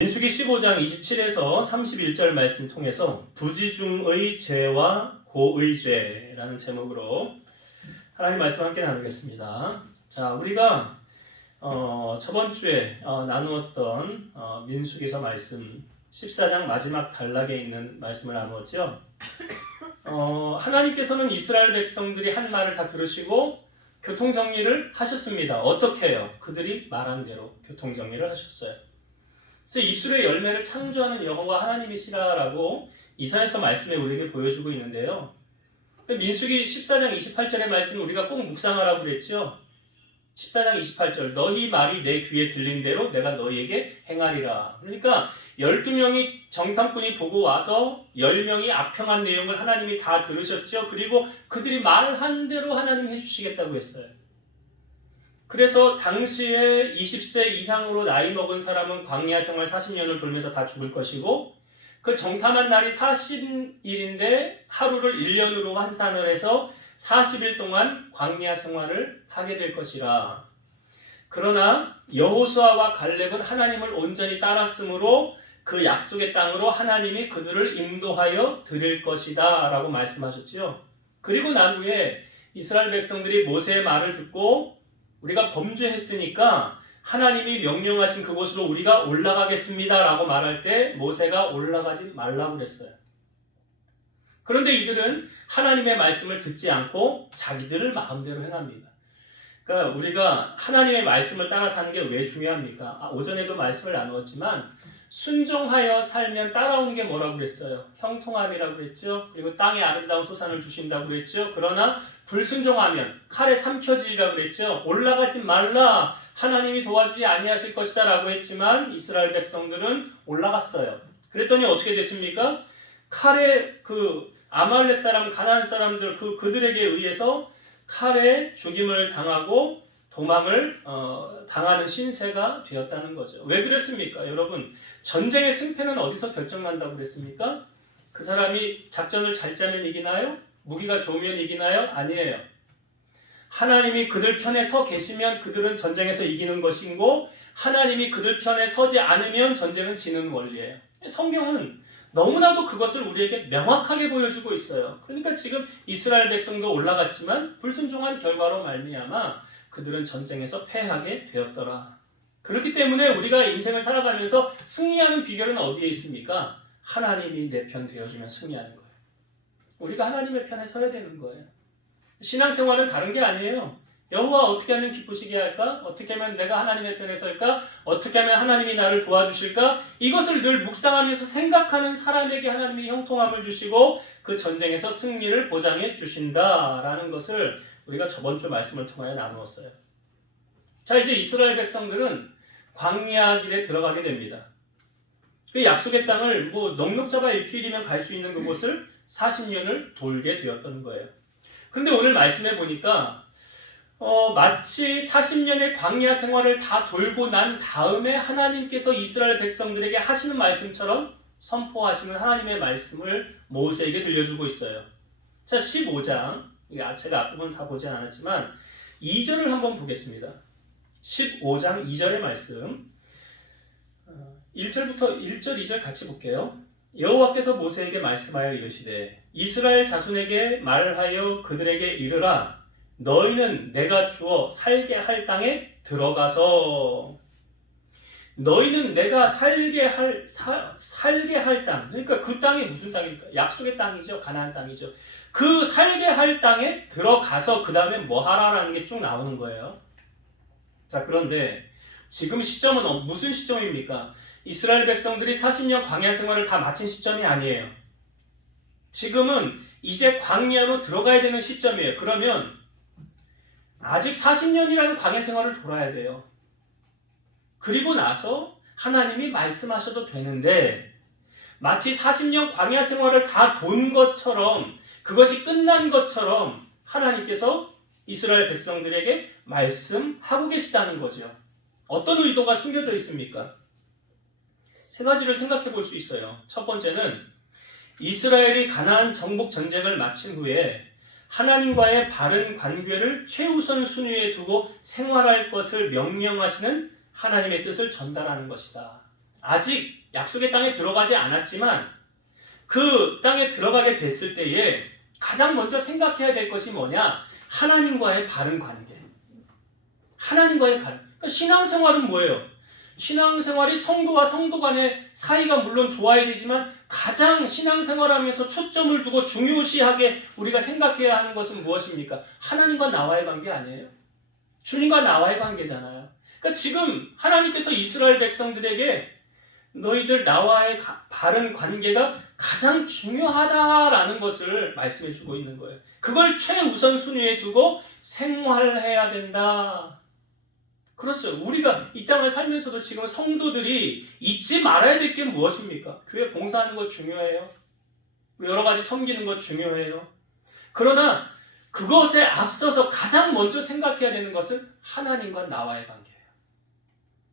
민수기 15장 27에서 31절 말씀 통해서 부지중의 죄와 고의 죄라는 제목으로 하나님 말씀 함께 나누겠습니다. 자, 우리가 저번 주에 나누었던 민수기서 말씀 14장 마지막 단락에 있는 말씀을 나누었죠. 하나님께서는 이스라엘 백성들이 한 말을 다 들으시고 교통정리를 하셨습니다. 어떻게 해요? 그들이 말한 대로 교통정리를 하셨어요. 그래서 이스라엘 열매를 창조하는 여호와 하나님이시라라고 이사야서 말씀에 우리에게 보여주고 있는데요. 민수기 14장 28절의 말씀을 우리가 꼭 묵상하라고 그랬죠. 14장 28절 너희 말이 내 귀에 들린 대로 내가 너희에게 행하리라. 그러니까 12명이 정탐꾼이 보고 와서 10명이 악평한 내용을 하나님이 다 들으셨죠. 그리고 그들이 말한 대로 하나님이 해주시겠다고 했어요. 그래서 당시에 20세 이상으로 나이 먹은 사람은 광야 생활 40년을 돌면서 다 죽을 것이고 그 정탐한 날이 40일인데 하루를 1년으로 환산을 해서 40일 동안 광야 생활을 하게 될 것이라. 그러나 여호수아와 갈렙은 하나님을 온전히 따랐으므로 그 약속의 땅으로 하나님이 그들을 인도하여 드릴 것이다 라고 말씀하셨지요. 그리고 난 후에 이스라엘 백성들이 모세의 말을 듣고 우리가 범죄했으니까 하나님이 명령하신 그곳으로 우리가 올라가겠습니다 라고 말할 때 모세가 올라가지 말라고 그랬어요. 그런데 이들은 하나님의 말씀을 듣지 않고 자기들을 마음대로 행합니다. 그러니까 우리가 하나님의 말씀을 따라 사는 게 왜 중요합니까? 오전에도 말씀을 나누었지만 순종하여 살면 따라오는 게 뭐라고 그랬어요? 형통함이라고 그랬죠. 그리고 땅에 아름다운 소산을 주신다고 그랬죠. 그러나 불순종하면 칼에 삼켜지리라고 그랬죠. 올라가지 말라, 하나님이 도와주지 아니하실 것이다 라고 했지만 이스라엘 백성들은 올라갔어요. 그랬더니 어떻게 됐습니까? 칼에 아말렉 사람, 가나안 사람들 그들에게 의해서 칼에 죽임을 당하고 도망을 당하는 신세가 되었다는 거죠. 왜 그랬습니까? 여러분, 전쟁의 승패는 어디서 결정난다고 그랬습니까? 그 사람이 작전을 잘 짜면 이기나요? 무기가 좋으면 이기나요? 아니에요. 하나님이 그들 편에 서 계시면 그들은 전쟁에서 이기는 것이고 하나님이 그들 편에 서지 않으면 전쟁은 지는 원리예요. 성경은 너무나도 그것을 우리에게 명확하게 보여주고 있어요. 그러니까 지금 이스라엘 백성도 올라갔지만 불순종한 결과로 말미암아 그들은 전쟁에서 패하게 되었더라. 그렇기 때문에 우리가 인생을 살아가면서 승리하는 비결은 어디에 있습니까? 하나님이 내 편 되어주면 승리하는 거예요. 우리가 하나님의 편에 서야 되는 거예요. 신앙생활은 다른 게 아니에요. 여호와 어떻게 하면 기쁘시게 할까? 어떻게 하면 내가 하나님의 편에 설까? 어떻게 하면 하나님이 나를 도와주실까? 이것을 늘 묵상하면서 생각하는 사람에게 하나님이 형통함을 주시고 그 전쟁에서 승리를 보장해 주신다라는 것을 우리가 저번 주 말씀을 통하여 나누었어요. 자, 이제 이스라엘 백성들은 광야 길에 들어가게 됩니다. 그 약속의 땅을 넉넉 잡아 일주일이면 갈 수 있는 그곳을 40년을 돌게 되었던 거예요. 그런데 오늘 말씀해 보니까 마치 40년의 광야 생활을 다 돌고 난 다음에 하나님께서 이스라엘 백성들에게 하시는 말씀처럼 선포하시는 하나님의 말씀을 모세에게 들려주고 있어요. 자, 15장, 제가 앞부분 다 보지 않았지만 2절을 한번 보겠습니다. 15장 2절의 말씀 1절부터 1절 2절 같이 볼게요. 여호와께서 모세에게 말씀하여 이르시되 이스라엘 자손에게 말하여 그들에게 이르라 너희는 내가 주어 살게 할 땅에 들어가서 너희는 내가 살게 할 땅, 그러니까 그 땅이 무슨 땅입니까? 약속의 땅이죠. 가나안 땅이죠. 그 살게 할 땅에 들어가서 그 다음에 뭐 하라라는 게 쭉 나오는 거예요. 자, 그런데 지금 시점은 무슨 시점입니까? 이스라엘 백성들이 40년 광야 생활을 다 마친 시점이 아니에요. 지금은 이제 광야로 들어가야 되는 시점이에요. 그러면 아직 40년이라는 광야 생활을 돌아야 돼요. 그리고 나서 하나님이 말씀하셔도 되는데 마치 40년 광야 생활을 다 돈 것처럼 그것이 끝난 것처럼 하나님께서 이스라엘 백성들에게 말씀하고 계시다는 거죠. 어떤 의도가 숨겨져 있습니까? 세 가지를 생각해 볼 수 있어요. 첫 번째는 이스라엘이 가나안 정복 전쟁을 마친 후에 하나님과의 바른 관계를 최우선 순위에 두고 생활할 것을 명령하시는 하나님의 뜻을 전달하는 것이다. 아직 약속의 땅에 들어가지 않았지만 그 땅에 들어가게 됐을 때에 가장 먼저 생각해야 될 것이 뭐냐? 하나님과의 바른 관계. 하나님과의 바른. 그러니까 신앙생활은 뭐예요? 신앙생활이 성도와 성도 간의 사이가 물론 좋아야 되지만 가장 신앙생활하면서 초점을 두고 중요시하게 우리가 생각해야 하는 것은 무엇입니까? 하나님과 나와의 관계 아니에요? 주님과 나와의 관계잖아요. 그러니까 지금 하나님께서 이스라엘 백성들에게 너희들 나와의 바른 관계가 가장 중요하다라는 것을 말씀해 주고 있는 거예요. 그걸 최우선 순위에 두고 생활해야 된다. 그렇죠. 우리가 이 땅을 살면서도 지금 성도들이 잊지 말아야 될 게 무엇입니까? 교회 봉사하는 거 중요해요. 여러 가지 섬기는 거 중요해요. 그러나 그것에 앞서서 가장 먼저 생각해야 되는 것은 하나님과 나와의 관계예요.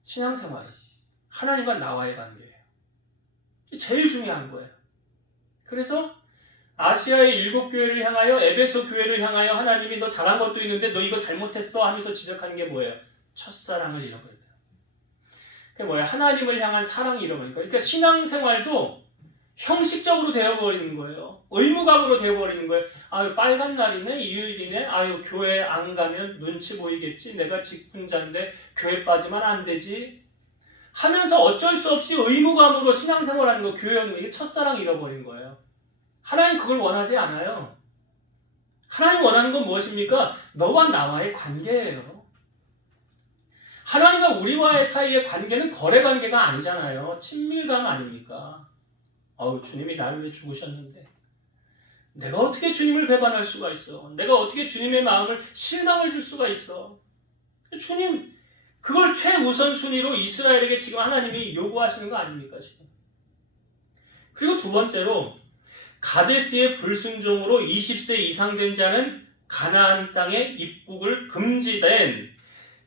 신앙생활은 하나님과 나와의 관계예요. 제일 중요한 거예요. 그래서 아시아의 7교회를 향하여 에베소 교회를 향하여 하나님이 너 잘한 것도 있는데 너 이거 잘못했어 하면서 지적하는 게 뭐예요? 첫사랑을 잃어버렸다. 그게 뭐예요? 하나님을 향한 사랑이 잃어버리니까. 그러니까 신앙생활도 형식적으로 되어버리는 거예요. 의무감으로 되어버리는 거예요. 아유 빨간 날이네, 일요일이네, 아유 교회 안 가면 눈치 보이겠지, 내가 직분자인데 교회 빠지면 안 되지 하면서 어쩔 수 없이 의무감으로 신앙생활하는 거, 교회는 이게 첫사랑 잃어버린 거예요. 하나님 그걸 원하지 않아요. 하나님 원하는 건 무엇입니까? 너와 나와의 관계예요. 하나님과 우리와의 사이의 관계는 거래 관계가 아니잖아요. 친밀감 아닙니까? 주님이 나를 위해 죽으셨는데 내가 어떻게 주님을 배반할 수가 있어? 내가 어떻게 주님의 마음을 실망을 줄 수가 있어? 주님, 그걸 최우선 순위로 이스라엘에게 지금 하나님이 요구하시는 거 아닙니까? 지금. 그리고 두 번째로 가데스의 불순종으로 20세 이상 된 자는 가나안 땅에 입국을 금지된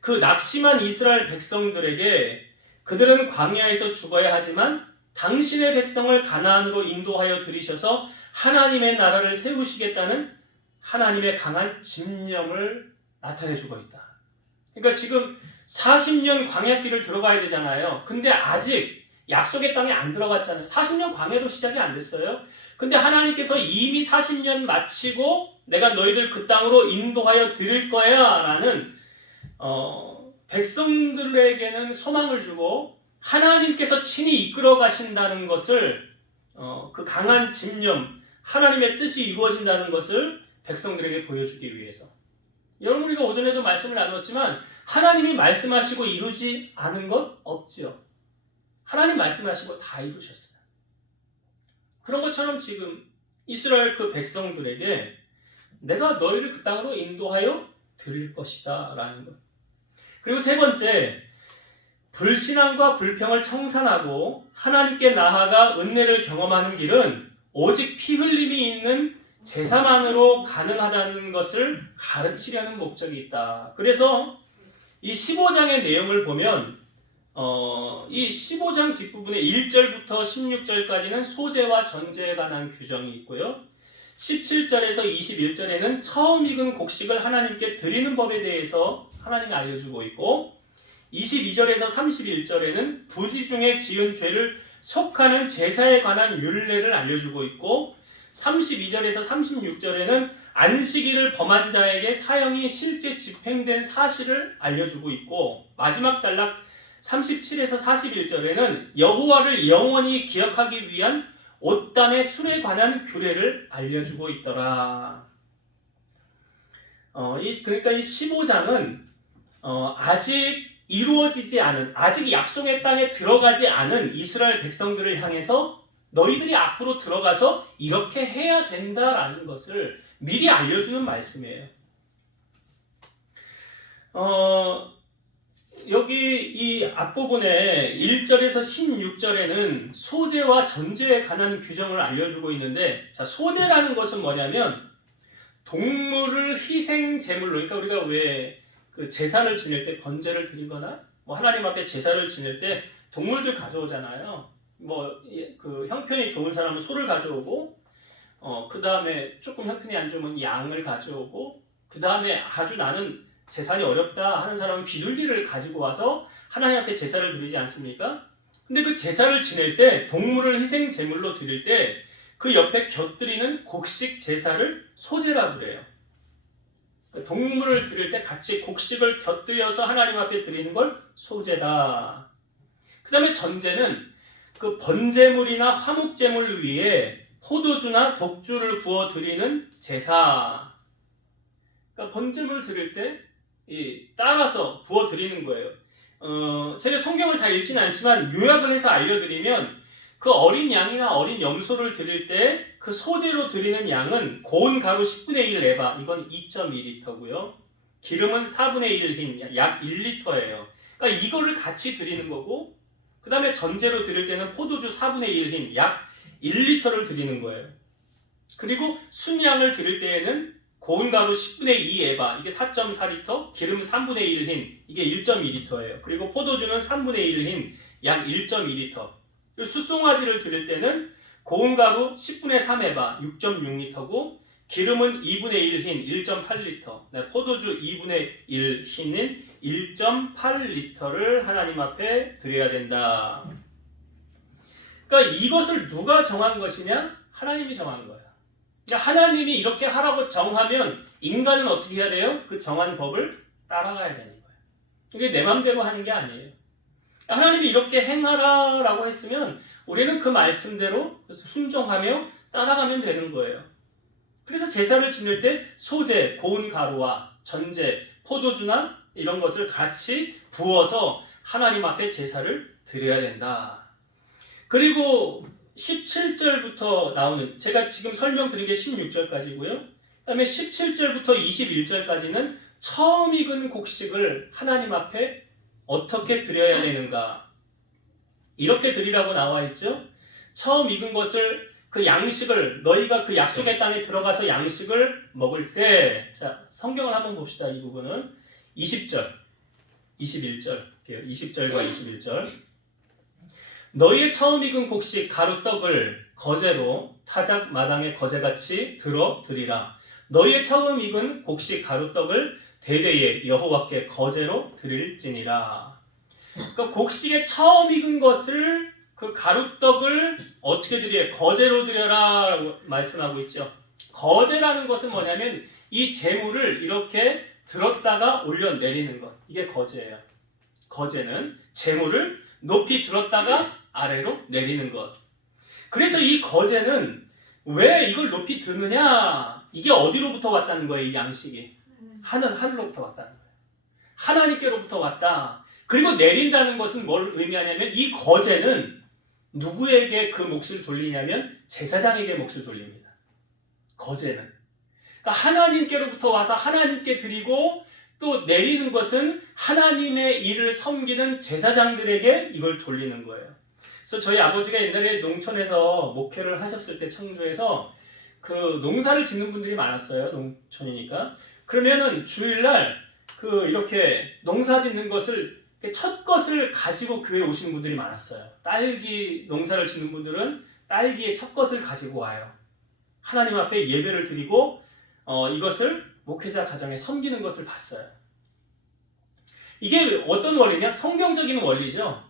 그 낙심한 이스라엘 백성들에게 그들은 광야에서 죽어야 하지만 당신의 백성을 가나안으로 인도하여 들이셔서 하나님의 나라를 세우시겠다는 하나님의 강한 집념을 나타내주고 있다. 그러니까 지금 40년 광야길을 들어가야 되잖아요. 근데 아직 약속의 땅에 안 들어갔잖아요. 40년 광야도 시작이 안 됐어요. 근데 하나님께서 이미 40년 마치고 내가 너희들 그 땅으로 인도하여 드릴 거야 라는 백성들에게는 소망을 주고 하나님께서 친히 이끌어 가신다는 것을 그 강한 집념, 하나님의 뜻이 이루어진다는 것을 백성들에게 보여주기 위해서. 여러분 우리가 오전에도 말씀을 나눴지만 하나님이 말씀하시고 이루지 않은 건 없지요. 하나님 말씀하시고 다 이루셨어요. 그런 것처럼 지금 이스라엘 그 백성들에게 내가 너희를 그 땅으로 인도하여 드릴 것이다 라는 것. 그리고 세 번째, 불신앙과 불평을 청산하고 하나님께 나아가 은혜를 경험하는 길은 오직 피 흘림이 있는 제사만으로 가능하다는 것을 가르치려는 목적이 있다. 그래서 이 15장의 내용을 보면 이 15장 뒷부분에 1절부터 16절까지는 소제와 전제에 관한 규정이 있고요. 17절에서 21절에는 처음 익은 곡식을 하나님께 드리는 법에 대해서 하나님이 알려주고 있고 22절에서 31절에는 부지 중에 지은 죄를 속하는 제사에 관한 율례를 알려주고 있고 32절에서 36절에는 안식일을 범한 자에게 사형이 실제 집행된 사실을 알려주고 있고 마지막 단락 37에서 41절에는 여호와를 영원히 기억하기 위한 옷단의 술에 관한 규례를 알려주고 있더라. 그러니까 이 15장은 아직 이루어지지 않은, 아직 약속의 땅에 들어가지 않은 이스라엘 백성들을 향해서 너희들이 앞으로 들어가서 이렇게 해야 된다라는 것을 미리 알려주는 말씀이에요. 여기 이 앞부분에 1절에서 16절에는 소제와 전제에 관한 규정을 알려주고 있는데, 자, 소제라는 것은 뭐냐면 동물을 희생 제물로, 그러니까 우리가 왜 그 제사를 지낼 때 번제를 드리거나 뭐 하나님 앞에 제사를 지낼 때 동물들 가져오잖아요. 그 형편이 좋은 사람은 소를 가져오고, 그 다음에 조금 형편이 안 좋으면 양을 가져오고, 그 다음에 아주 나는 재산이 어렵다 하는 사람은 비둘기를 가지고 와서 하나님 앞에 제사를 드리지 않습니까? 근데 그 제사를 지낼 때 동물을 희생 제물로 드릴 때 그 옆에 곁들이는 곡식 제사를 소제라고 그래요. 동물을 드릴 때 같이 곡식을 곁들여서 하나님 앞에 드리는 걸 소제다. 그 다음에 전제는 그 번제물이나 화목제물 위에 포도주나 독주를 부어 드리는 제사. 그러니까 번제물 드릴 때 따라서 부어 드리는 거예요. 제가 성경을 다 읽지는 않지만 요약을 해서 알려드리면 그 어린 양이나 어린 염소를 드릴 때 그 소제로 드리는 양은 고운 가루 10분의 1 에바, 이건 2.2리터고요. 기름은 4분의 1 흰, 약 1리터예요. 그러니까 이거를 같이 드리는 거고, 그 다음에 전제로 드릴 때는 포도주 4분의 1 흰, 약 1리터를 드리는 거예요. 그리고 순양을 드릴 때에는 고운 가루 10분의 2 에바, 이게 4.4리터, 기름 3분의 1 흰, 이게 1.2리터예요. 그리고 포도주는 3분의 1 흰, 약 1.2리터. 숫송아지를 드릴 때는 고운 가루 10분의 3 에바, 6.6리터고, 기름은 2분의 1 흰, 1.8리터, 포도주 2분의 1 흰인 1.8리터를 하나님 앞에 드려야 된다. 그러니까 이것을 누가 정한 것이냐? 하나님이 정한 거예요. 그러니까 하나님이 이렇게 하라고 정하면 인간은 어떻게 해야 돼요? 그 정한 법을 따라가야 되는 거예요. 이게 내 맘대로 하는 게 아니에요. 하나님이 이렇게 행하라라고 했으면 우리는 그 말씀대로 순종하며 따라가면 되는 거예요. 그래서 제사를 지낼 때 소제, 고운 가루와 전제, 포도주나 이런 것을 같이 부어서 하나님 앞에 제사를 드려야 된다. 그리고 17절부터 나오는, 제가 지금 설명드린 게 16절까지고요. 그 다음에 17절부터 21절까지는 처음 익은 곡식을 하나님 앞에 어떻게 드려야 되는가. 이렇게 드리라고 나와 있죠. 처음 익은 것을, 그 양식을, 너희가 그 약속의 땅에 들어가서 양식을 먹을 때, 자, 성경을 한번 봅시다. 이 부분은 20절, 21절, 20절과 21절. 너희의 처음 익은 곡식 가루떡을 거제로 타작 마당의 거제같이 들어 드리라. 너희의 처음 익은 곡식 가루떡을 대대에 여호와께 거제로 드릴지니라. 그러니까 곡식의 처음 익은 것을, 그 가루떡을 어떻게 드려요? 거제로 드려라 라고 말씀하고 있죠. 거제라는 것은 뭐냐면 이 재물을 이렇게 들었다가 올려내리는 것, 이게 거제예요. 거제는 재물을 높이 들었다가 아래로 내리는 것. 그래서 이 거제는 왜 이걸 높이 드느냐? 이게 어디로부터 왔다는 거예요? 이 양식이 하늘로부터 왔다는 거예요. 하나님께로부터 왔다. 그리고 내린다는 것은 뭘 의미하냐면 이 거제는 누구에게 그 몫을 돌리냐면 제사장에게 몫을 돌립니다. 거제는. 그러니까 하나님께로부터 와서 하나님께 드리고, 또 내리는 것은 하나님의 일을 섬기는 제사장들에게 이걸 돌리는 거예요. 그래서 저희 아버지가 옛날에 농촌에서 목회를 하셨을 때, 청주에서 그 농사를 짓는 분들이 많았어요. 농촌이니까. 그러면은 주일날 이렇게 농사 짓는 것을, 첫 것을 가지고 교회에 오시는 분들이 많았어요. 딸기 농사를 짓는 분들은 딸기의 첫 것을 가지고 와요. 하나님 앞에 예배를 드리고 이것을 목회자 가정에 섬기는 것을 봤어요. 이게 어떤 원리냐? 성경적인 원리죠.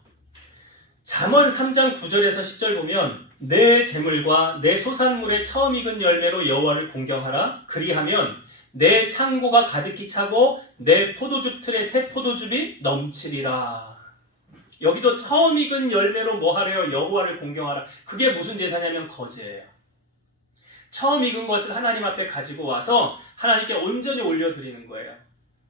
잠언 3장 9절에서 10절 보면 내 재물과 내 소산물의 처음 익은 열매로 여호와를 공경하라. 그리하면 내 창고가 가득히 차고 내 포도주 틀에 새 포도즙이 넘치리라. 여기도 처음 익은 열매로 뭐 하래요? 여호와를 공경하라. 그게 무슨 제사냐면 거제예요. 처음 익은 것을 하나님 앞에 가지고 와서 하나님께 온전히 올려드리는 거예요.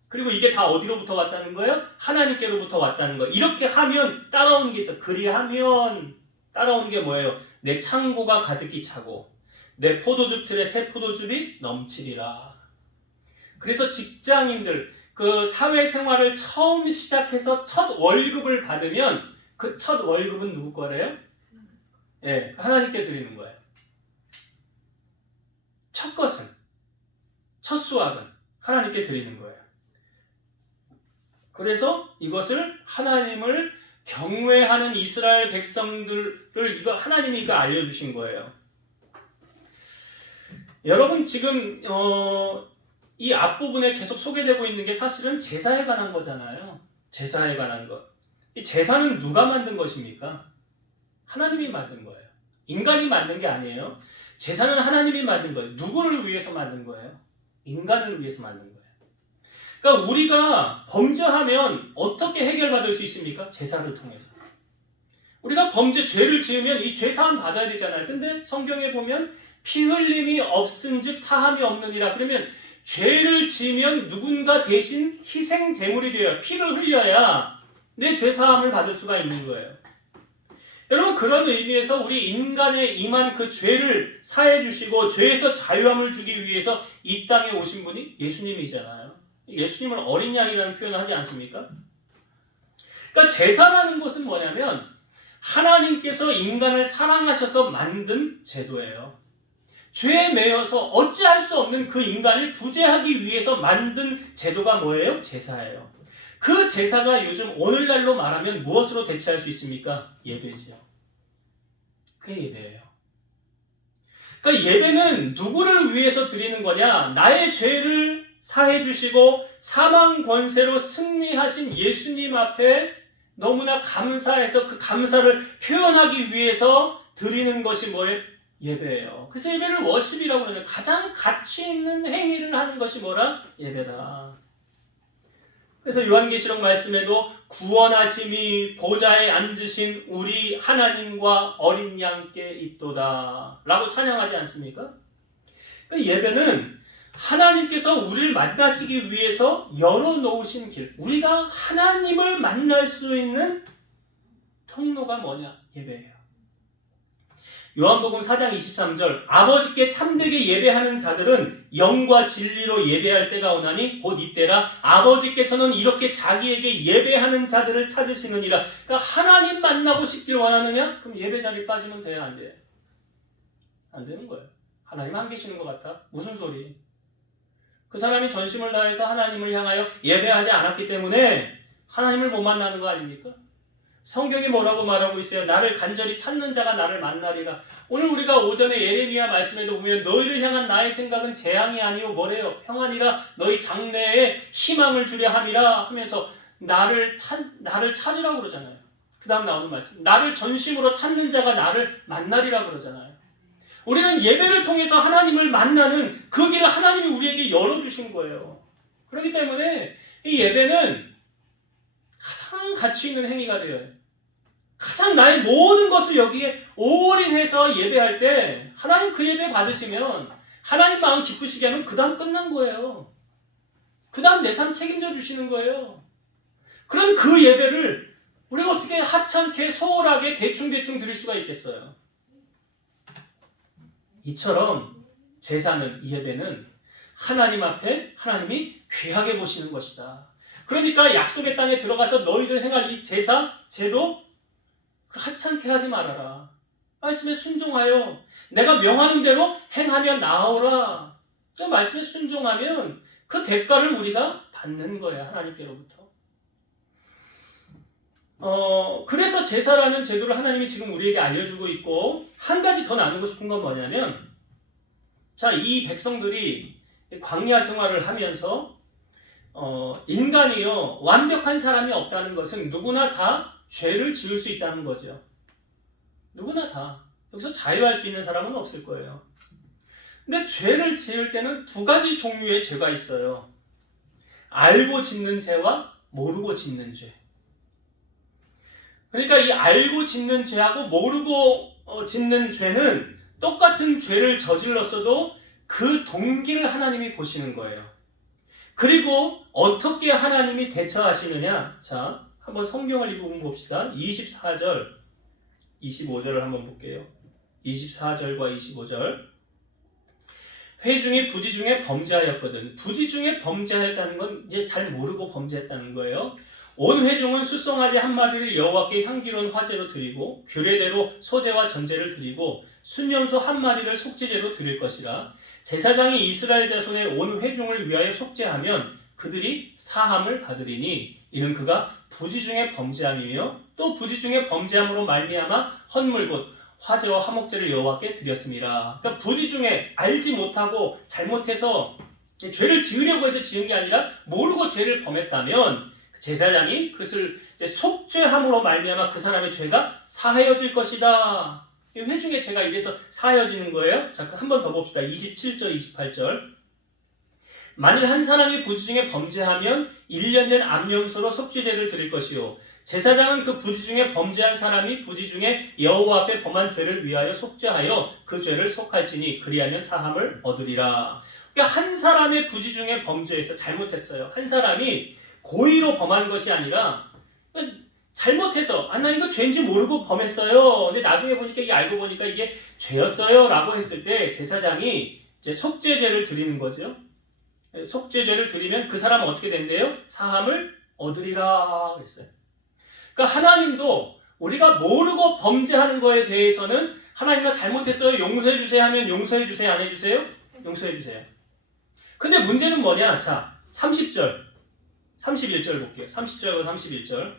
그리고 이게 다 어디로부터 왔다는 거예요? 하나님께로부터 왔다는 거예요. 이렇게 하면 따라오는 게 있어. 그리하면 따라오는 게 뭐예요? 내 창고가 가득히 차고 내 포도즙 틀에 새 포도즙이 넘치리라. 그래서 직장인들, 그 사회생활을 처음 시작해서 첫 월급을 받으면 그 첫 월급은 누구 거래요? 예, 하나님께 드리는 거예요. 첫 것은, 첫 수확은 하나님께 드리는 거예요. 그래서 이것을 하나님을 경외하는 이스라엘 백성들을 하나님이 이거 알려주신 거예요. 여러분 지금 이 앞부분에 계속 소개되고 있는 게 사실은 제사에 관한 거잖아요. 제사에 관한 것. 이 제사는 누가 만든 것입니까? 하나님이 만든 거예요. 인간이 만든 게 아니에요. 제사는 하나님이 만든 거예요. 누구를 위해서 만든 거예요? 인간을 위해서 만든 거예요. 그러니까 우리가 범죄하면 어떻게 해결받을 수 있습니까? 제사를 통해서. 우리가 죄를 지으면 이 죄 사함 받아야 되잖아요. 근데 성경에 보면 피 흘림이 없은즉 사함이 없느니라. 그러면 죄를 지으면 누군가 대신 희생 제물이 되어야, 피를 흘려야 내 죄 사함을 받을 수가 있는 거예요. 여러분, 그런 의미에서 우리 인간에 임한 그 죄를 사해 주시고 죄에서 자유함을 주기 위해서 이 땅에 오신 분이 예수님이잖아요. 예수님을 어린 양이라는 표현을 하지 않습니까? 그러니까 제사라는 것은 뭐냐면 하나님께서 인간을 사랑하셔서 만든 제도예요. 죄에 매여서 어찌할 수 없는 그 인간을 구제하기 위해서 만든 제도가 뭐예요? 제사예요. 그 제사가 요즘 오늘날로 말하면 무엇으로 대체할 수 있습니까? 예배지요. 그게 예배예요. 그러니까 예배는 누구를 위해서 드리는 거냐? 나의 죄를 사해 주시고 사망 권세로 승리하신 예수님 앞에 너무나 감사해서 그 감사를 표현하기 위해서 드리는 것이 뭐예요? 예배예요. 그래서 예배를 워십이라고 그러는데 가장 가치 있는 행위를 하는 것이 뭐라? 예배다. 그래서 요한계시록 말씀에도 구원하심이 보좌에 앉으신 우리 하나님과 어린 양께 있도다 라고 찬양하지 않습니까? 그 예배는 하나님께서 우리를 만나시기 위해서 열어놓으신 길, 우리가 하나님을 만날 수 있는 통로가 뭐냐? 예배예요. 요한복음 4장 23절 아버지께 참되게 예배하는 자들은 영과 진리로 예배할 때가 오나니 곧 이때라. 아버지께서는 이렇게 자기에게 예배하는 자들을 찾으시느니라. 그러니까 하나님 만나고 싶길 원하느냐? 그럼 예배 자리에 빠지면 돼요? 안 돼요? 안 되는 거예요. 하나님 안 계시는 것 같아? 무슨 소리? 그 사람이 전심을 다해서 하나님을 향하여 예배하지 않았기 때문에 하나님을 못 만나는 거 아닙니까? 성경이 뭐라고 말하고 있어요? 나를 간절히 찾는 자가 나를 만나리라. 오늘 우리가 오전에 예레미야 말씀에도 보면 너희를 향한 나의 생각은 재앙이 아니오 뭐래요? 평안이라. 너희 장래에 희망을 주려 함이라 하면서 나를 찾으라고 그러잖아요. 그 다음 나오는 말씀, 나를 전심으로 찾는 자가 나를 만나리라 그러잖아요. 우리는 예배를 통해서 하나님을 만나는 그 길을 하나님이 우리에게 열어주신 거예요. 그렇기 때문에 이 예배는 가장 가치 있는 행위가 되어야 돼요. 가장 나의 모든 것을 여기에 올인해서 예배할 때 하나님 그 예배 받으시면 하나님 마음 기쁘시게 하면 그 다음 끝난 거예요. 그 다음 내 삶 책임져 주시는 거예요. 그런 그 예배를 우리가 어떻게 하찮게 소홀하게 대충 드릴 수가 있겠어요. 이처럼 제사는, 이 예배는 하나님 앞에 하나님이 귀하게 보시는 것이다. 그러니까 약속의 땅에 들어가서 너희들 행할 이 제사, 제도 하찮게 하지 말아라. 말씀에 순종하여 내가 명하는 대로 행하며 나오라. 그 말씀에 순종하면 그 대가를 우리가 받는 거예요. 하나님께로부터. 그래서 제사라는 제도를 하나님이 지금 우리에게 알려주고 있고, 한 가지 더 나누고 싶은 건 뭐냐면, 자, 이 백성들이 광야 생활을 하면서 인간이요 완벽한 사람이 없다는 것은 누구나 다 죄를 지을 수 있다는 거죠. 누구나 다. 여기서 자유할 수 있는 사람은 없을 거예요. 근데 죄를 지을 때는 두 가지 종류의 죄가 있어요. 알고 짓는 죄와 모르고 짓는 죄. 그러니까 이 알고 짓는 죄하고 모르고 짓는 죄는 똑같은 죄를 저질렀어도 그 동기를 하나님이 보시는 거예요. 그리고 어떻게 하나님이 대처하시느냐? 자, 한번 성경을 이 부분 봅시다. 24절, 25절을 한번 볼게요. 24절과 25절. 회중이 부지 중에 범죄하였거든. 부지 중에 범죄하였다는 건 이제 잘 모르고 범죄했다는 거예요. 온 회중은 숫송아지 한 마리를 여호와께 향기로운 화제로 드리고 규례대로 소제와 전제를 드리고 순염소 한 마리를 속죄제로 드릴 것이라. 제사장이 이스라엘 자손의 온 회중을 위하여 속죄하면 그들이 사함을 받으리니 이는 그가 부지 중에 범죄함이며 또 부지 중에 범죄함으로 말미암아 헌물 곧 화제와 화목제를 여호와께 드렸습니다. 그러니까 부지 중에 알지 못하고 잘못해서 죄를 지으려고 해서 지은 게 아니라 모르고 죄를 범했다면 제사장이 그것을 이제 속죄함으로 말미암아 그 사람의 죄가 사하여질 것이다. 회중의 죄가 이래서 사하여지는 거예요. 자, 한 번 더 봅시다. 27절, 28절. 만일 한 사람이 부지 중에 범죄하면 1년 된 암염소로 속죄제를 드릴 것이요 제사장은 그 부지 중에 범죄한 사람이 부지 중에 여호와 앞에 범한 죄를 위하여 속죄하여 그 죄를 속할지니 그리하면 사함을 얻으리라. 그러니까 한 사람의 부지 중에 범죄해서 잘못했어요. 한 사람이 고의로 범한 것이 아니라 잘못해서 나 이거 죄인지 모르고 범했어요. 근데 나중에 보니까 이게 알고 보니까 이게 죄였어요 라고 했을 때 제사장이 이제 속죄제를 드리는 거죠. 속죄죄를 드리면 그 사람은 어떻게 된대요? 사함을 얻으리라 그랬어요. 그러니까 하나님도 우리가 모르고 범죄하는 거에 대해서는 하나님과 잘못했어요. 용서해 주세요 하면 용서해 주세요. 안 해주세요? 용서해 주세요. 근데 문제는 뭐냐? 자, 30절, 31절 볼게요. 30절과 31절.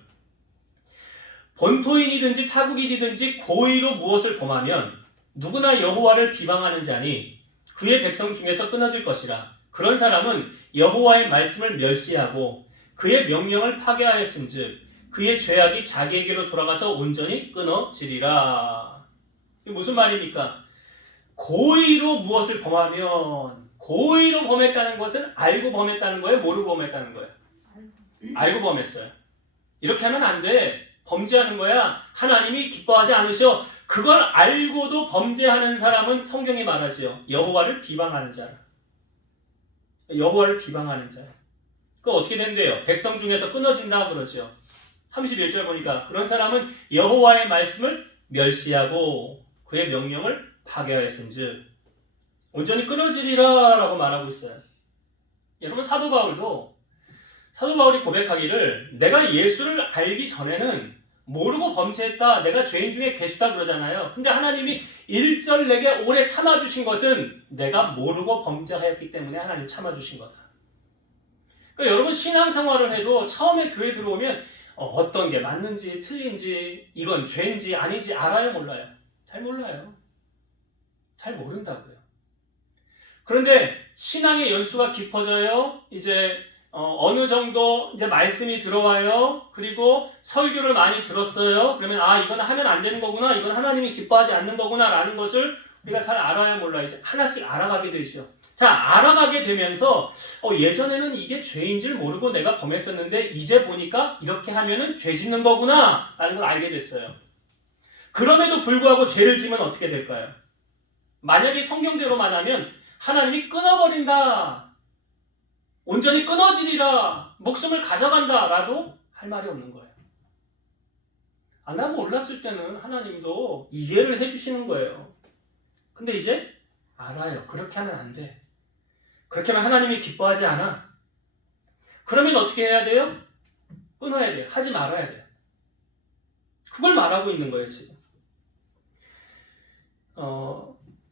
본토인이든지 타국인이든지 고의로 무엇을 범하면 누구나 여호와를 비방하는 자니 그의 백성 중에서 끊어질 것이라. 그런 사람은 여호와의 말씀을 멸시하고 그의 명령을 파괴하였은즉 그의 죄악이 자기에게로 돌아가서 온전히 끊어지리라. 이게 무슨 말입니까? 고의로 무엇을 범하면 고의로 범했다는 것은 알고 범했다는 거예요? 모르고 범했다는 거예요? 알고 범했어요. 이렇게 하면 안 돼. 범죄하는 거야. 하나님이 기뻐하지 않으셔. 그걸 알고도 범죄하는 사람은 성경이 말하지요. 여호와를 비방하는 자라. 여호와를 비방하는 자. 그 어떻게 된대요? 백성 중에서 끊어진다 그러죠. 31절 보니까 그런 사람은 여호와의 말씀을 멸시하고 그의 명령을 파괴하였은즉 온전히 끊어지리라 라고 말하고 있어요. 여러분 사도 바울이 고백하기를 내가 예수를 알기 전에는 모르고 범죄했다. 내가 죄인 중에 괴수다 그러잖아요. 근데 하나님이 1절 내게 오래 참아주신 것은 내가 모르고 범죄하였기 때문에 하나님 참아주신 거다. 그러니까 여러분 신앙생활을 해도 처음에 교회 들어오면 어떤 게 맞는지 틀린지 이건 죄인지 아닌지 알아요 몰라요? 잘 몰라요. 잘 모른다고요. 그런데 신앙의 연수가 깊어져요. 이제 어느 정도 이제 말씀이 들어와요. 그리고 설교를 많이 들었어요. 그러면 이건 하면 안 되는 거구나. 이건 하나님이 기뻐하지 않는 거구나 라는 것을 우리가 잘 알아야 몰라요. 이제 하나씩 알아가게 되죠. 자, 알아가게 되면서 예전에는 이게 죄인 줄 모르고 내가 범했었는데 이제 보니까 이렇게 하면은 죄 짓는 거구나 라는 걸 알게 됐어요. 그럼에도 불구하고 죄를 지면 어떻게 될까요? 만약에 성경대로만 하면 하나님이 끊어버린다. 온전히 끊어지리라. 목숨을 가져간다. 라도 할 말이 없는 거예요. 나 몰랐을 때는 하나님도 이해를 해주시는 거예요. 근데 이제 알아요. 그렇게 하면 안 돼. 그렇게 하면 하나님이 기뻐하지 않아. 그러면 어떻게 해야 돼요? 끊어야 돼요. 하지 말아야 돼요. 그걸 말하고 있는 거예요, 지금.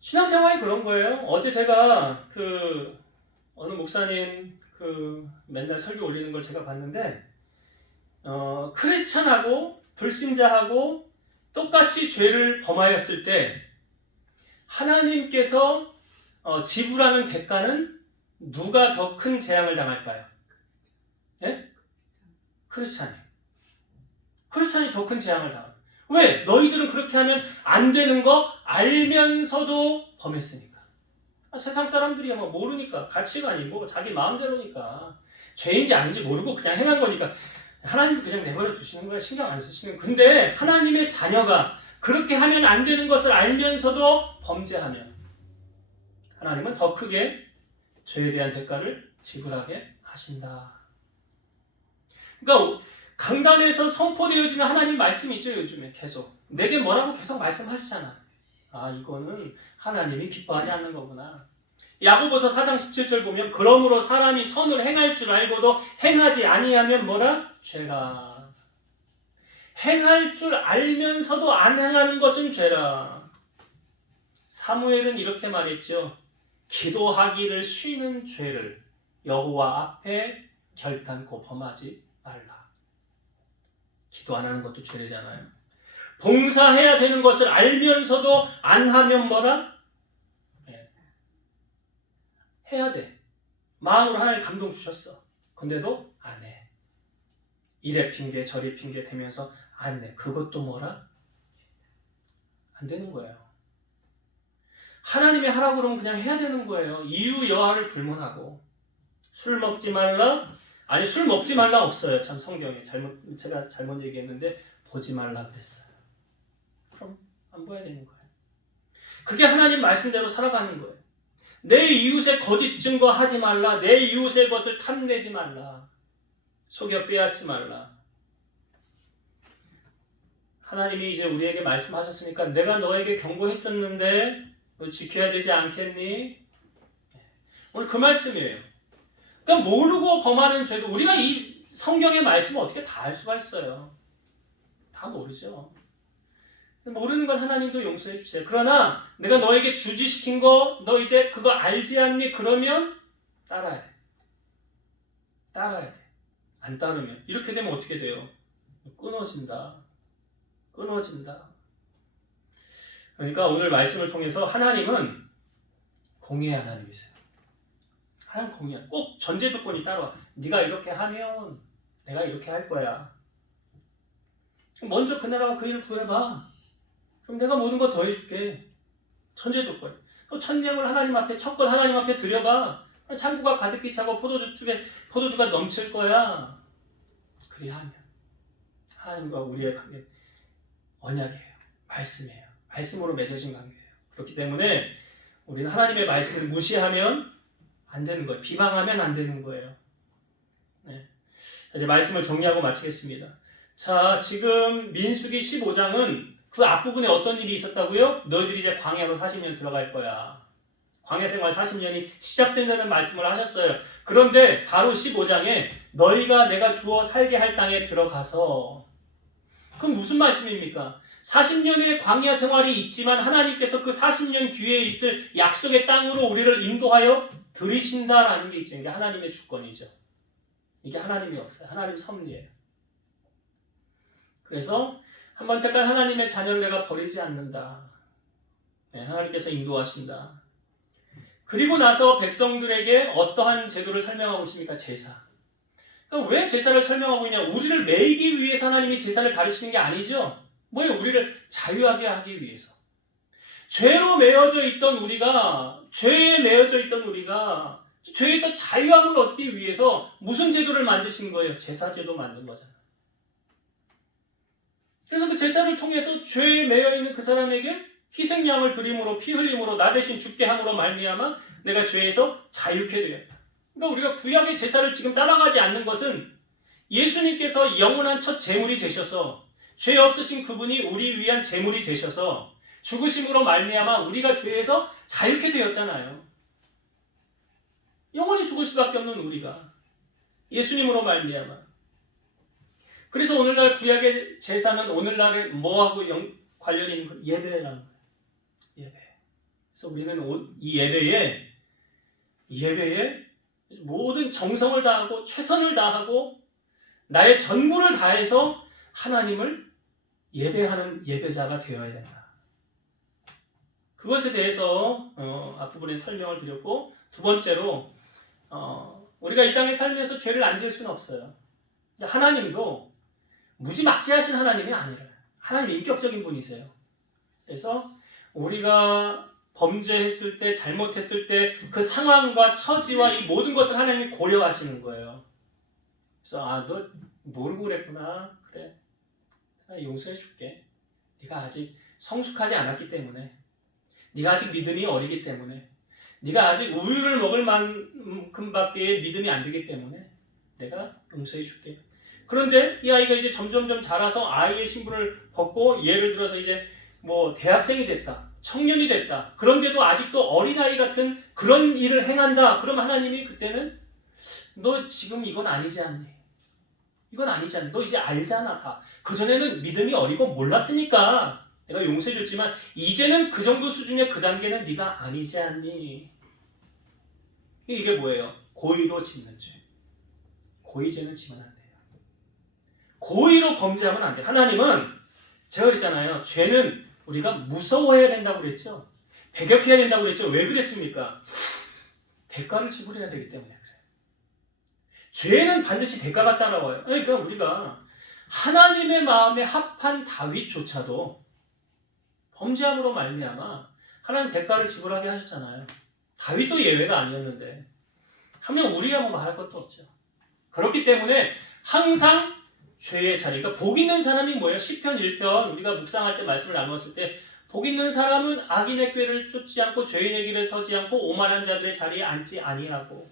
신앙생활이 그런 거예요. 어제 제가 어느 목사님 맨날 설교 올리는 걸 제가 봤는데 크리스찬하고 불신자하고 똑같이 죄를 범하였을 때 하나님께서 지불하는 대가는 누가 더 큰 재앙을 당할까요? 네? 크리스찬이 더 큰 재앙을 당합니다. 왜? 너희들은 그렇게 하면 안 되는 거 알면서도 범했으니까. 세상 사람들이 모르니까 가치관이고 자기 마음대로니까 죄인지 아닌지 모르고 그냥 행한 거니까 하나님도 그냥 내버려 두시는 거야. 신경 안 쓰시는. 근데 하나님의 자녀가 그렇게 하면 안 되는 것을 알면서도 범죄하면 하나님은 더 크게 죄에 대한 대가를 지불하게 하신다. 그러니까 강단에서 선포되어지는 하나님 말씀이 있죠. 요즘에 계속 내게 뭐라고 계속 말씀하시잖아. 이거는 하나님이 기뻐하지 않는 거구나. 야고보서 4장 17절 보면 그러므로 사람이 선을 행할 줄 알고도 행하지 아니하면 뭐라? 죄라. 행할 줄 알면서도 안 행하는 것은 죄라. 사무엘은 이렇게 말했죠. 기도하기를 쉬는 죄를 여호와 앞에 결단코 범하지 말라. 기도 안 하는 것도 죄잖아요. 봉사해야 되는 것을 알면서도 안 하면 뭐라? 해야 돼. 마음으로 하나님 감동 주셨어. 근데도 안 해. 이래 핑계 저리 핑계 대면서 안 내. 그것도 뭐라? 안 되는 거예요. 하나님이 하라고 그러면 그냥 해야 되는 거예요. 이유 여하를 불문하고. 술 먹지 말라? 아니, 술 먹지 말라 없어요. 참 성경에. 제가 잘못 얘기했는데 보지 말라 그랬어요. 그럼 안 봐야 되는 거예요. 그게 하나님 말씀대로 살아가는 거예요. 내 이웃의 거짓 증거하지 말라. 내 이웃의 것을 탐내지 말라. 속여 빼앗지 말라. 하나님이 이제 우리에게 말씀하셨으니까 내가 너에게 경고했었는데 너 지켜야 되지 않겠니? 오늘 그 말씀이에요. 그러니까 모르고 범하는 죄도 우리가 이 성경의 말씀을 어떻게 다 알 수가 있어요. 다 모르죠. 모르는 건 하나님도 용서해 주세요. 그러나 내가 너에게 주지시킨 거 너 이제 그거 알지 않니? 그러면 따라야 돼. 따라야 돼. 안 따르면 이렇게 되면 어떻게 돼요? 끊어진다. 그러니까 오늘 말씀을 통해서 하나님은 공의의 하나님이세요. 하나님 공의야. 꼭 전제 조건이 따라와. 네가 이렇게 하면 내가 이렇게 할 거야. 먼저 그 나라와 그 일을 구해봐. 그럼 내가 모든 거 더해줄게. 전제 조건. 또 천냥을 하나님 앞에, 첫건 하나님 앞에 드려봐. 창고가 가득히 차고 포도주가 넘칠 거야. 그리하면 하나님과 우리의 관계 언약이에요. 말씀이에요. 말씀으로 맺어진 관계예요. 그렇기 때문에 우리는 하나님의 말씀을 무시하면 안 되는 거예요. 비방하면 안 되는 거예요. 네. 자, 이제 말씀을 정리하고 마치겠습니다. 자, 지금 민수기 15장은 그 앞부분에 어떤 일이 있었다고요? 너희들이 이제 광야로 40년 들어갈 거야. 광야 생활 40년이 시작된다는 말씀을 하셨어요. 그런데 바로 15장에 너희가 내가 주어 살게 할 땅에 들어가서, 그럼 무슨 말씀입니까? 40년의 광야 생활이 있지만 하나님께서 그 40년 뒤에 있을 약속의 땅으로 우리를 인도하여 들이신다라는 게 있죠. 이게 하나님의 주권이죠. 이게 하나님의 역사, 하나님 섭리예요. 그래서 한번 택한 하나님의 자녀를 내가 버리지 않는다. 네, 하나님께서 인도하신다. 그리고 나서 백성들에게 어떠한 제도를 설명하고 있습니까? 제사. 그럼 왜 제사를 설명하고 있냐? 우리를 매이기 위해서 하나님이 제사를 가르치는 게 아니죠. 뭐예요? 우리를 자유하게 하기 위해서. 죄에 매여져 있던 우리가 죄에서 자유함을 얻기 위해서 무슨 제도를 만드신 거예요? 제사제도 만든 거잖아요. 그래서 그 제사를 통해서 죄에 매여 있는 그 사람에게 희생양을 드림으로 피 흘림으로 나 대신 죽게 함으로 말미암아 내가 죄에서 자유케 되었다. 그러니까 우리가 구약의 제사를 지금 따라가지 않는 것은 예수님께서 영원한 첫 제물이 되셔서 죄 없으신 그분이 우리 위한 제물이 되셔서 죽으심으로 말미암아 우리가 죄에서 자유케 되었잖아요. 영원히 죽을 수밖에 없는 우리가 예수님으로 말미암아. 그래서 오늘날 구약의 제사는 오늘날에 뭐하고 관련이 있는 거예요? 예배라는 거예요. 예배. 그래서 우리는 이 예배에 모든 정성을 다하고 최선을 다하고 나의 전부를 다해서 하나님을 예배하는 예배자가 되어야 된다. 그것에 대해서 앞부분에 설명을 드렸고, 두 번째로 우리가 이 땅에 살면서 죄를 안 지을 수는 없어요. 하나님도 무지막지하신 하나님이 아니라 하나님 인격적인 분이세요. 그래서 우리가 범죄했을 때, 잘못했을 때 그 상황과 처지와 이 모든 것을 하나님이 고려하시는 거예요. 그래서 너 모르고 그랬구나. 그래, 내가 용서해 줄게. 네가 아직 성숙하지 않았기 때문에, 네가 아직 믿음이 어리기 때문에, 네가 아직 우유를 먹을 만큼밖에 믿음이 안 되기 때문에 내가 용서해 줄게. 그런데 이 아이가 이제 점점점 자라서 아이의 신분을 벗고 예를 들어서 이제 뭐 대학생이 됐다, 청년이 됐다. 그런데도 아직도 어린아이 같은 그런 일을 행한다. 그럼 하나님이 그때는 너 지금 이건 아니지 않니? 이건 아니지 않니? 너 이제 알잖아 다. 그전에는 믿음이 어리고 몰랐으니까 내가 용서해 줬지만 이제는 그 정도 수준의 그 단계는 네가 아니지 않니? 이게 뭐예요? 고의로 짓는 죄. 고의죄는 지면 안 돼요. 고의로 범죄하면 안 돼요. 하나님은 제가 그랬잖아요. 죄는 우리가 무서워해야 된다고 그랬죠. 배격해야 된다고 그랬죠. 왜 그랬습니까? 대가를 지불해야 되기 때문에 그래요. 죄는 반드시 대가가 따라와요. 그러니까 우리가 하나님의 마음에 합한 다윗조차도 범죄함으로 말미암아 하나님 대가를 지불하게 하셨잖아요. 다윗도 예외가 아니었는데 하면 우리가 뭐 말할 것도 없죠. 그렇기 때문에 항상 죄의 자리가 복 있는 사람이 뭐예요? 시편 1편 우리가 묵상할 때 말씀을 나누었을 때 복 있는 사람은 악인의 꾀를 쫓지 않고 죄인의 길에 서지 않고 오만한 자들의 자리에 앉지 아니하고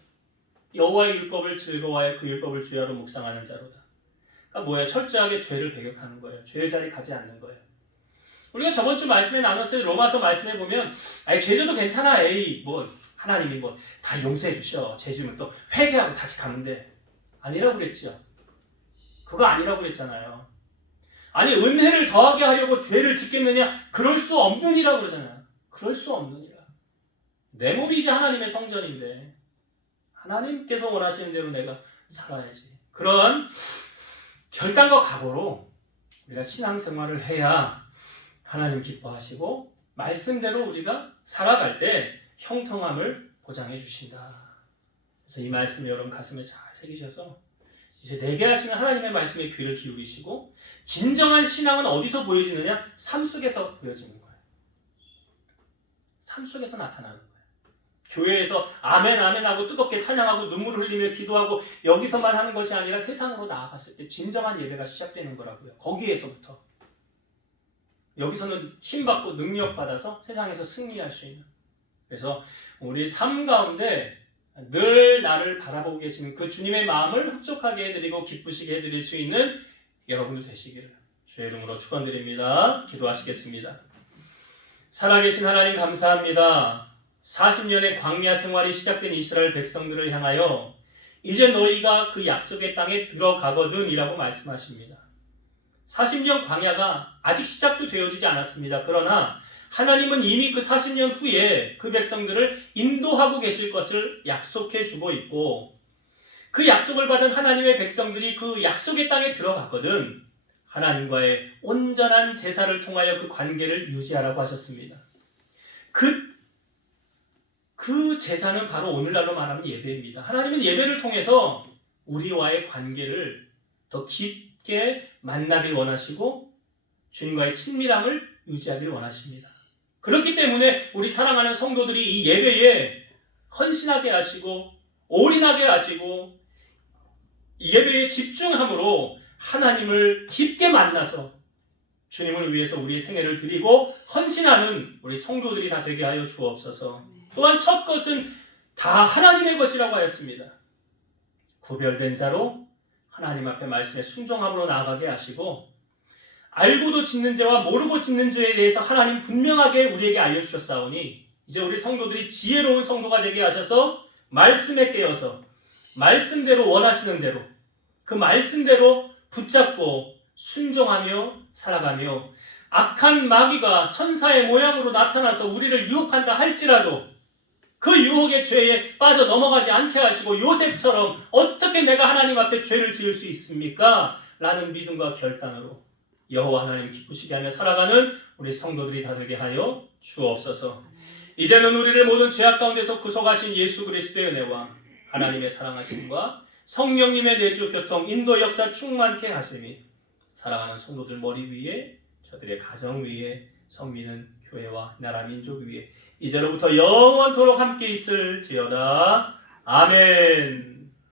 여호와의 율법을 즐거워하여 그 율법을 주야로 묵상하는 자로다. 그러니까 뭐예요? 철저하게 죄를 배격하는 거예요. 죄의 자리 가지 않는 거예요. 우리가 저번 주 말씀에 나눴을 로마서 말씀에 보면 죄져도 괜찮아. 뭐 하나님이 뭐 다 용서해 주셔. 죄 지으면 또 회개하고 다시 가면 돼. 아니라고 그랬죠. 그거 아니라고 그랬잖아요. 아니 은혜를 더하게 하려고 죄를 짓겠느냐? 그럴 수 없느니라 그러잖아요. 그럴 수 없느니라. 내 몸이 이제 하나님의 성전인데 하나님께서 원하시는 대로 내가 살아야지. 그런 결단과 각오로 우리가 신앙생활을 해야 하나님 기뻐하시고 말씀대로 우리가 살아갈 때 형통함을 보장해 주신다. 그래서 이 말씀을 여러분 가슴에 잘 새기셔서 이제 내게 하시는 하나님의 말씀에 귀를 기울이시고 진정한 신앙은 어디서 보여지느냐? 삶 속에서 보여지는 거예요. 삶 속에서 나타나는 거예요. 교회에서 아멘 아멘 하고 뜨겁게 찬양하고 눈물을 흘리며 기도하고 여기서만 하는 것이 아니라 세상으로 나아갔을 때 진정한 예배가 시작되는 거라고요. 거기에서부터. 여기서는 힘받고 능력받아서 세상에서 승리할 수 있는. 그래서 우리 삶 가운데 늘 나를 바라보고 계시는 그 주님의 마음을 흡족하게 해드리고 기쁘시게 해드릴 수 있는 여러분들 되시기를 주의 이름으로 축원드립니다. 기도하시겠습니다. 살아계신 하나님 감사합니다. 40년의 광야 생활이 시작된 이스라엘 백성들을 향하여 이제 너희가 그 약속의 땅에 들어가거든 이라고 말씀하십니다. 40년 광야가 아직 시작도 되어지지 않았습니다. 그러나 하나님은 이미 그 40년 후에 그 백성들을 인도하고 계실 것을 약속해 주고 있고 그 약속을 받은 하나님의 백성들이 그 약속의 땅에 들어갔거든 하나님과의 온전한 제사를 통하여 그 관계를 유지하라고 하셨습니다. 그 제사는 바로 오늘날로 말하면 예배입니다. 하나님은 예배를 통해서 우리와의 관계를 더 깊게 만나길 원하시고 주님과의 친밀함을 유지하길 원하십니다. 그렇기 때문에 우리 사랑하는 성도들이 이 예배에 헌신하게 하시고 올인하게 하시고 이 예배에 집중함으로 하나님을 깊게 만나서 주님을 위해서 우리의 생애를 드리고 헌신하는 우리 성도들이 다 되게 하여 주옵소서. 또한 첫 것은 다 하나님의 것이라고 하였습니다. 구별된 자로 하나님 앞에 말씀에 순종함으로 나아가게 하시고 알고도 짓는 죄와 모르고 짓는 죄에 대해서 하나님 분명하게 우리에게 알려주셨사오니 이제 우리 성도들이 지혜로운 성도가 되게 하셔서 말씀에 깨어서 말씀대로 원하시는 대로 그 말씀대로 붙잡고 순종하며 살아가며 악한 마귀가 천사의 모양으로 나타나서 우리를 유혹한다 할지라도 그 유혹의 죄에 빠져 넘어가지 않게 하시고 요셉처럼 어떻게 내가 하나님 앞에 죄를 지을 수 있습니까? 라는 믿음과 결단으로 여호와 하나님 기쁘시게 하며 살아가는 우리 성도들이 다 되게 하여 주옵소서. 이제는 우리를 모든 죄악 가운데서 구속하신 예수 그리스도의 은혜와 하나님의 사랑하심과 성령님의 내주 교통 인도 역사 충만케 하심이 사랑하는 성도들 머리 위에 저들의 가정 위에 선민은 교회와 나라 민족 위에 이제로부터 영원토록 함께 있을지어다. 아멘.